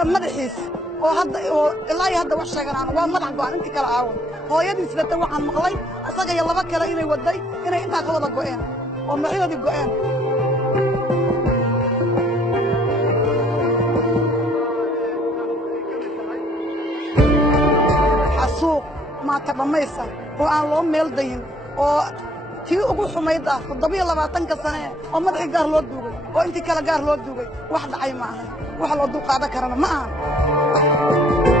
kale madaxiis oo hadda oo ilaa hadda wax sheeganaan waa madax go'an intii kala aawan hooyadiis bata waxaan maqlay asaga iyo laba kale inay waday inay inta ka wada go'een oo maxyoodii go'een xasuuq ma tabamaysa oo aan loo meel dayin oo tii ugu xumayd 27 sano oo madaxi gaar loo duugay oo intii kala gaar loo duugay wax dhacay ma aha wax loo dul qaadan karana ma aha